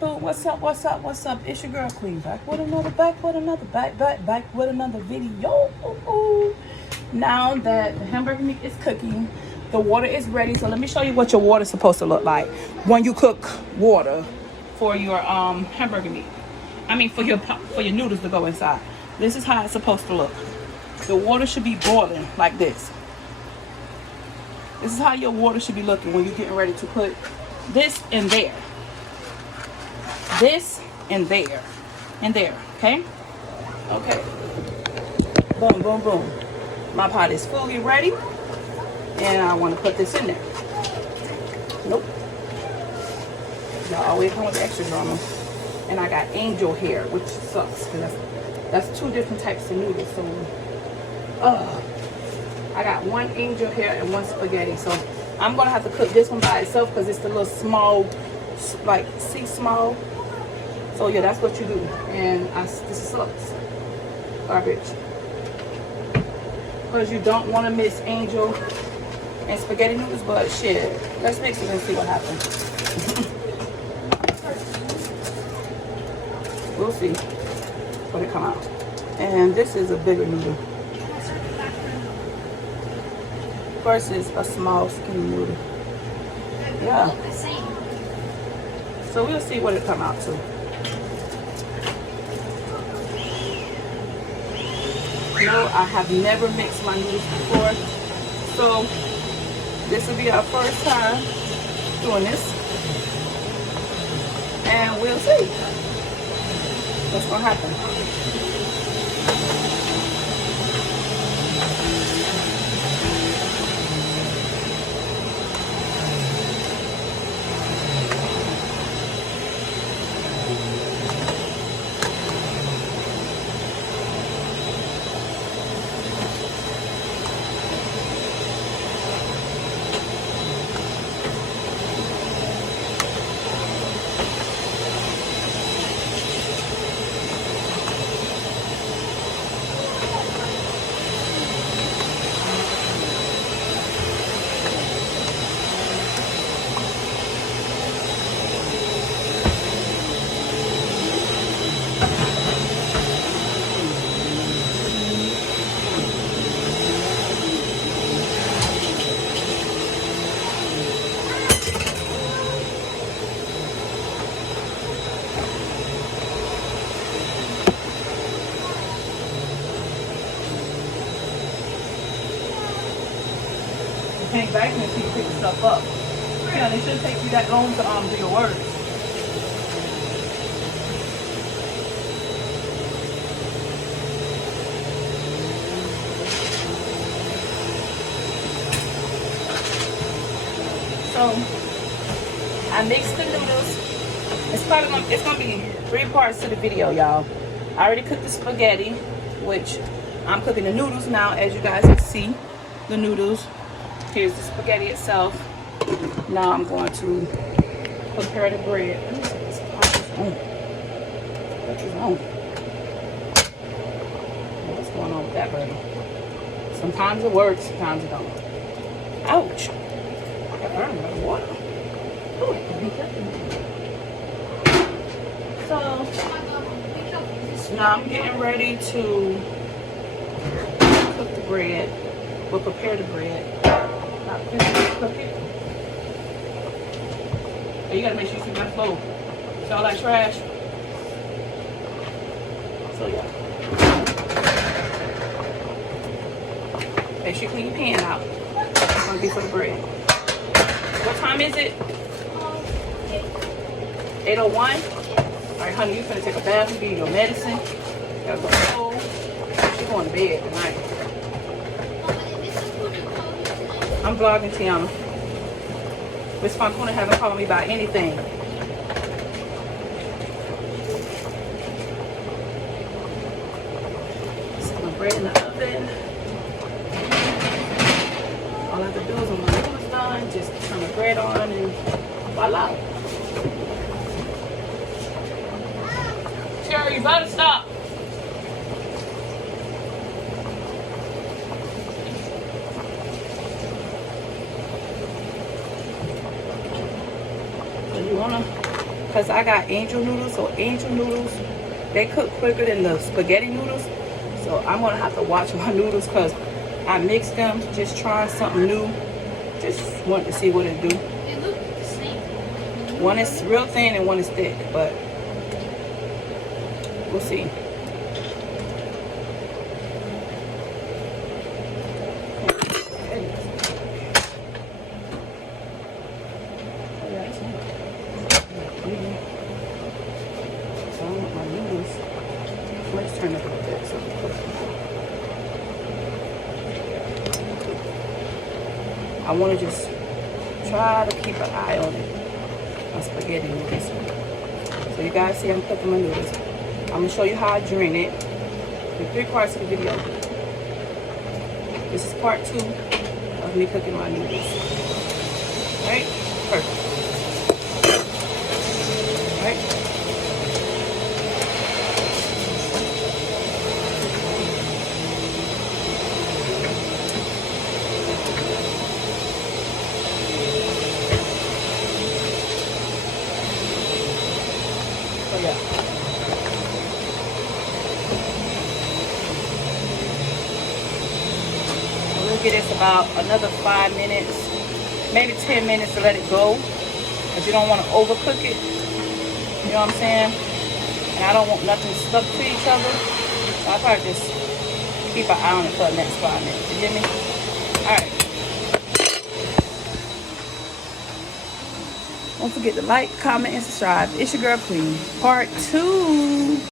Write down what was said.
Boom, what's up, what's up, what's up? It's your girl Queen, back with another back with another video. Now that the hamburger meat is cooking, the water is ready. So let me show you what your water is supposed to look like when you cook water for your hamburger meat. I mean for your noodles to go inside. This is how it's supposed to look. The water should be boiling like this. This is how your water should be looking when you're getting ready to put this in there. This and there. And there. Okay? Okay. Boom, boom, boom. My pot is fully ready. And I want to put this in there. Nope. Y'all always come with extra drama. And I got angel hair, which sucks. Because that's two different types of noodles. So, I got one angel hair and one spaghetti. So I'm going to have to cook this one by itself because it's the little small, like, see small. So yeah, that's what you do. And this sucks. Garbage. Because you don't want to mix angel and spaghetti noodles, but shit. Let's mix it and see what happens. We'll see what it come out. And this is a bigger noodle versus a small skinny noodle. Yeah. So we'll see what it come out to. No, I have never mixed my noodles before, so this will be our first time doing this, and we'll see what's gonna happen. Hang back until you pick the stuff up. Yeah, it shouldn't take you that long to do your work. So I mixed the noodles. It's gonna be 3 parts to the video, y'all. I already cooked the spaghetti, which I'm cooking the noodles now, as you guys can see. The noodles. Here's the spaghetti itself. Now I'm going to prepare the bread. Let me see this on. What is on? What's going on with that burger? Sometimes it works, sometimes it don't. Ouch! That burned by the water. Ooh, it can be so now I'm getting ready to cook the bread. We'll prepare the bread. Not cook it. But you gotta make sure you see my flow. It's all like trash. So yeah. Make sure you clean your pan out. It's gonna be for the bread. What time is it? 8:01? Alright, honey, you finna take a bath and get your medicine. Gotta go home. She's going to bed tonight. I'm vlogging Tiana. Miss Fontuna haven't called me about anything. Set my bread in the oven. All I have to do is when my noodles done, just turn the bread on and voila. Sherry, you better stop. You wanna because I got angel noodles. So angel noodles, they cook quicker than the spaghetti noodles. So I'm gonna have to watch my noodles because I mixed them, just trying something new. Just wanted to see what it do. They look the same. One is real thin and one is thick, but we'll see. Let's turn it a little bit. I want to just try to keep an eye on it. My spaghetti noodles. So you guys see I'm cooking my noodles. I'm going to show you how I drain it. In 3 parts of the video. This is part 2 of me cooking my noodles. Alright? Perfect. Alright? Yeah. We'll get this about another 5 minutes, maybe 10 minutes to let it go, because you don't want to overcook it. You know what I'm saying? And I don't want nothing stuck to each other. So I'll probably just keep an eye on it for the next 5 minutes. You hear me? Alright. Don't forget to like, comment, and subscribe. It's your girl Queen. Part 2.